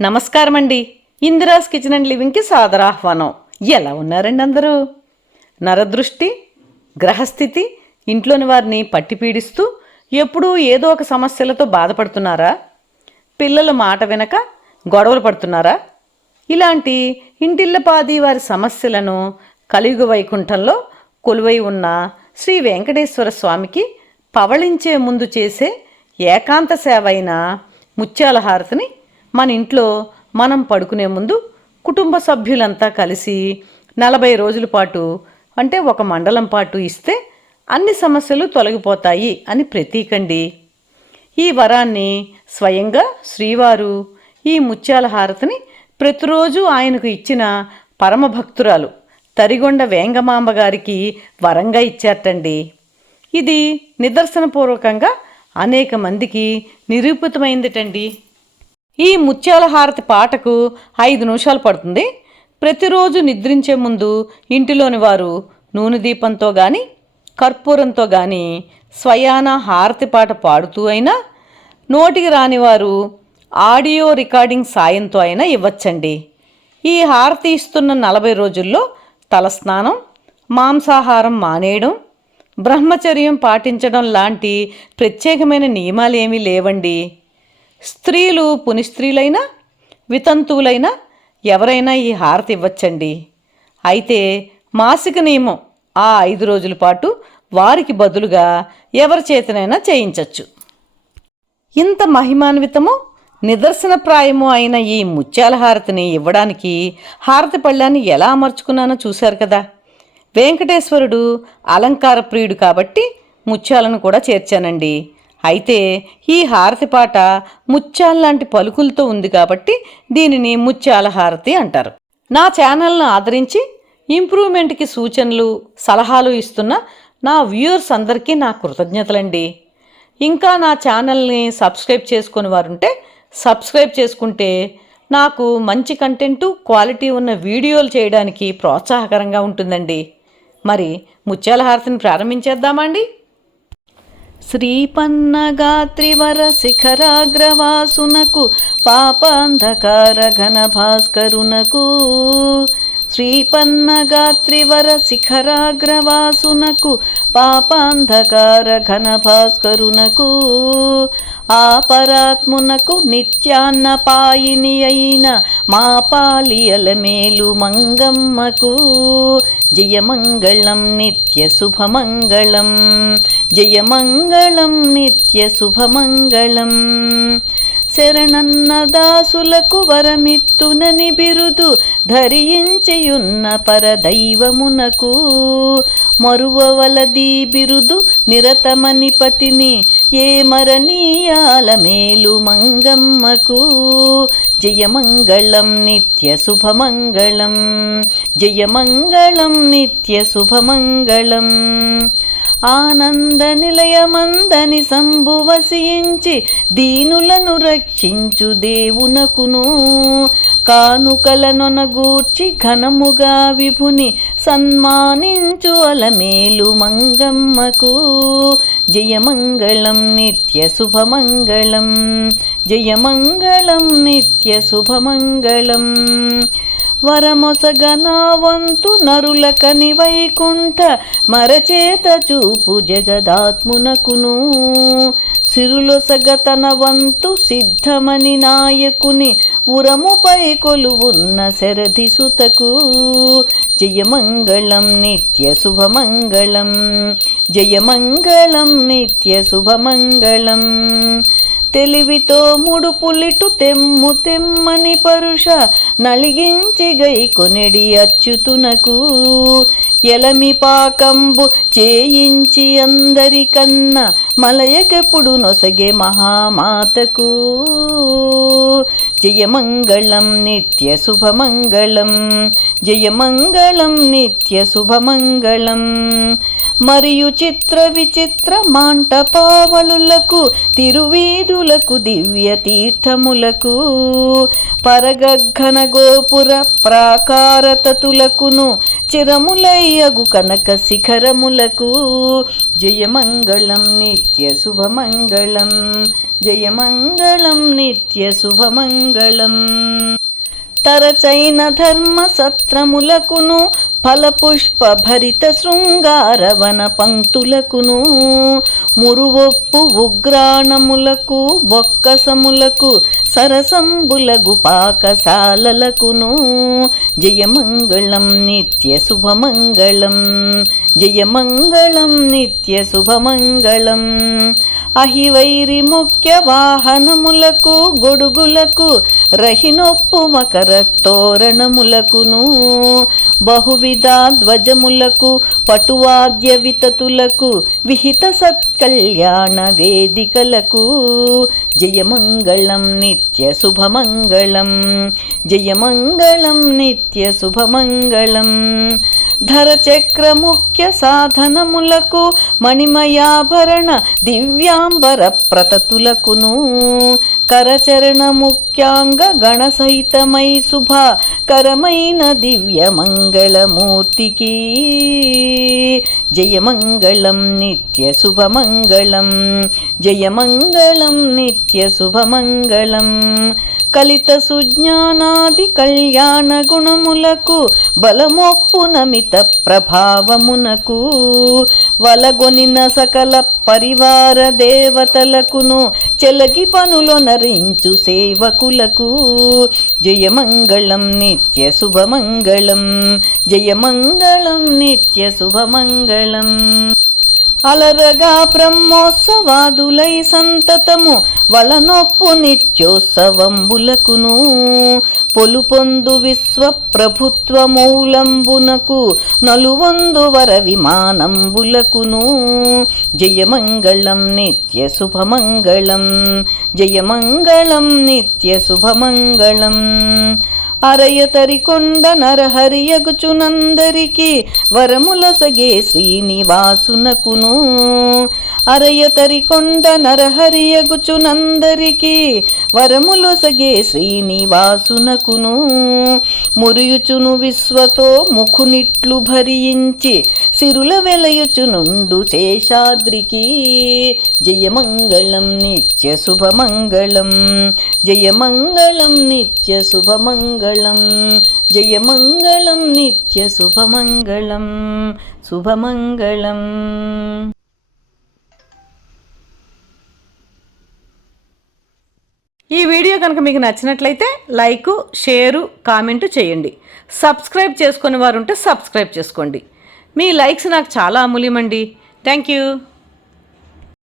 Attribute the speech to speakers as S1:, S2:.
S1: నమస్కారం అండి Indira's kitchen and లివింగ్కి సాదరాహ్వానం. ఎలా ఉన్నారండి అందరూ? నరదృష్టి గ్రహస్థితి ఇంట్లోని వారిని పట్టి పీడిస్తూ ఎప్పుడూ ఏదో ఒక సమస్యలతో బాధపడుతున్నారా? పిల్లల మాట వినక గొడవలు పడుతున్నారా? ఇలాంటి ఇంటిల్లపాది వారి సమస్యలను కలియుగ వైకుంఠంలో కొలువై ఉన్న శ్రీ వెంకటేశ్వర స్వామికి పవళించే ముందు చేసే ఏకాంత సేవ అయిన ముత్యాల హారతిని మన ఇంట్లో మనం పడుకునే ముందు కుటుంబ సభ్యులంతా కలిసి నలభై రోజుల పాటు అంటే ఒక మండలం పాటు ఇస్తే అన్ని సమస్యలు తొలగిపోతాయి అని ప్రతీకండి. ఈ వరాన్ని స్వయంగా శ్రీవారు ఈ ముత్యాల హారతిని ప్రతిరోజు ఆయనకు ఇచ్చిన పరమభక్తురాలు తరిగొండ వేంగమాంబ గారికి వరంగా ఇచ్చారటండి. ఇది నిదర్శనపూర్వకంగా అనేక మందికి నిరూపితమైందిటండి. ఈ ముత్యాల హారతి పాటకు ఐదు నిమిషాలు పడుతుంది. ప్రతిరోజు నిద్రించే ముందు ఇంటిలోని వారు నూనె దీపంతో కానీ కర్పూరంతో కానీ స్వయాన హారతి పాట పాడుతూ అయినా నోటికి రాని వారు ఆడియో రికార్డింగ్ సాయంతో అయినా ఇవ్వచ్చండి. ఈ హారతి ఇస్తున్న నలభై రోజుల్లో తలస్నానం మాంసాహారం మానేయడం బ్రహ్మచర్యం పాటించడం లాంటి ప్రత్యేకమైన నియమాలేమీ లేవండి. స్త్రీలు పునిస్త్రీలైనా వితంతువులైనా ఎవరైనా ఈ హారతి ఇవ్వచ్చండి. అయితే మాసిక నియమం ఆ ఐదు రోజుల పాటు వారికి బదులుగా ఎవరి చేతనైనా చేయించవచ్చు ఇంత మహిమాన్వితము నిదర్శనప్రాయము అయిన ఈ ముత్యాల హారతిని ఇవ్వడానికి హారతి పళ్ళాన్ని ఎలా అమర్చుకున్నానో చూశారు కదా. వెంకటేశ్వరుడు అలంకార ప్రియుడు కాబట్టి ముత్యాలను కూడా చేర్చానండి. అయితే ఈ హారతి పాట ముత్యాల్లాంటి పలుకులతో ఉంది కాబట్టి దీనిని ముత్యాల హారతి అంటారు. నా ఛానల్ను ఆదరించి ఇంప్రూవ్మెంట్కి సూచనలు సలహాలు ఇస్తున్న నా వ్యూయర్స్ అందరికీ నా కృతజ్ఞతలండి. ఇంకా నా ఛానల్ని సబ్స్క్రైబ్ చేసుకుని వారుంటే సబ్స్క్రైబ్ చేసుకుంటే నాకు మంచి కంటెంటు క్వాలిటీ ఉన్న వీడియోలు చేయడానికి ప్రోత్సాహకరంగా ఉంటుందండి. మరి ముత్యాల హారతిని ప్రారంభించేద్దామా శ్రీపన్నగాత్రివరశిఖరాగ్రవాసునకు శ్రీపన్నగాత్రివర శిఖరాగ్రవాసునకు పాపాంధకార ఘన భాస్కరునకు శ్రీపన్నగాత్రివర శిఖరాగ్రవాసునకు పాపాంధకార ఘన భాస్కరునకు ఆపరాత్మునకు నిత్యాన్న పాయిని అయిన మా పాలియల మేలు మంగమ్మకు. జయమంగళం నిత్య శుభమంగళం జయమంగళం నిత్య శుభమంగళం. శరణన్నదాసులకు వరమిత్తునని బిరుదు ధరించియున్న పరదైవమునకు. మరువవలది బిరుదు నిరతమని పతిని ఏ మరణీయాల మేలు మంగమ్మకు. జయమంగళం నిత్య శుభమంగళం జయమంగళం నిత్య శుభమంగళం. ఆనంద నిలయమందని సంభువసించి దీనులను రక్షించు దేవునకును. కానుకలనొనగూర్చి ఘనముగా విభుని సన్మానించు అలమేలు మంగమ్మకు. జయమంగళం నిత్య శుభమంగళం జయమంగళం నిత్య శుభమంగళం. వరమొసగనావంతు నరులకని వైకుంఠ మరచేత చూపు జగదాత్మునకును. సిరులొసగ తన వంతు సిద్ధమని నాయకుని ఉరముపై కొలువున్న శరధి సుతకు జయమంగళం నిత్య శుభమంగళం జయమంగళం నిత్య శుభమంగళం. తెలివితో ముడుపులిటు తెమ్ము తెమ్మని పరుష నలిగించి గై కొనెడి అచ్యుతునకు ఎలమి పాకంబు చేయించి అందరికన్నా మలయకెప్పుడు నొసగే మహామాతకు. జయమంగళం నిత్య శుభమంగళం జయమంగళం నిత్య శుభమంగళం. మరియు చిత్ర విచిత్ర మాంటపావళులకు తిరువీధులకు దివ్య తీర్థములకు పరగఘన గోపుర ప్రాకారతతులకును చిరములయ్యగు కనక శిఖరములకు. జయమంగళం నిత్య శుభమంగళం జయమంగళం నిత్య శుభమంగళం. తరచైన ధర్మ సత్రములకును ఫలపుష్ప భరిత శృంగారవన పంక్తులకును మురువొప్పు ఉగ్రాణములకు బొక్కసములకు సరసంబులగు పాకశాలలకును. జయమంగళం నిత్య శుభమంగళం జయమంగళం నిత్య శుభమంగళం. అహివైరి ముఖ్య వాహనములకు గొడుగులకు రహినొప్పు మకర తోరణములకును. బహువిధ ధ్వజములకు పటువాద్య వితతులకు విహిత సత్కళ్యాణ వేదికలకు. జయమంగళం నిత్య శుభమంగళం జయమంగళం నిత్య శుభమంగళం. ధరచక్ర ముఖ్య సాధనములకు మణిమయాభరణ దివ్యాంబర ప్రతతులకును. కరచరణ ముఖ్యాంగ గణసహితమై శుభ కరమైన దివ్య మంగళమూర్తికి. జయమంగళం నిత్య శుభమంగళం జయమంగళం నిత్య శుభమంగళం కలిత సుజ్ఞానాది కళ్యాణ గుణములకు బలమొప్పునమిత ప్రభావమునకు. వలగొనిన సకల పరివార దేవతలకును చెలకి పనులు నరించు సేవకులకు. జయమంగళం నిత్య శుభమంగళం. జయమంగళం నిత్య శుభమంగళం. అలరగా బ్రహ్మోత్సవాదులై సంతతము వలనొప్పు నిత్యోత్సవంబులకును. పొలుపొందు విశ్వ ప్రభుత్వ మూలంబునకు నలువందు వర విమానంబులకును జయమంగళం నిత్య శుభమంగళం జయమంగళం నిత్య శుభమంగళం అరయతరికొండ నరహరియగుచునందరికి వరములసగే శ్రీనివాసునకును. అరయతరికొండ నరహరియగుచునందరికి వరములొసగే శ్రీనివాసునకును. మురియుచును విశ్వతో ముఖునిట్లు భరించి సిరుల వెలయుచునుండు శేషాద్రికి. జయమంగళం నిత్య శుభమంగళం. జయమంగళం నిత్య శుభమంగళం. జయమంగళం నిత్య శుభమంగళం. శుభమంగళం. ఈ వీడియో కనుక మీకు నచ్చినట్లయితే లైకు షేరు కామెంటు చేయండి. సబ్స్క్రైబ్ చేసుకుని వారు ఉంటే సబ్స్క్రైబ్ చేసుకోండి. మీ లైక్స్ నాకు చాలా అమూల్యమండి. Thank you.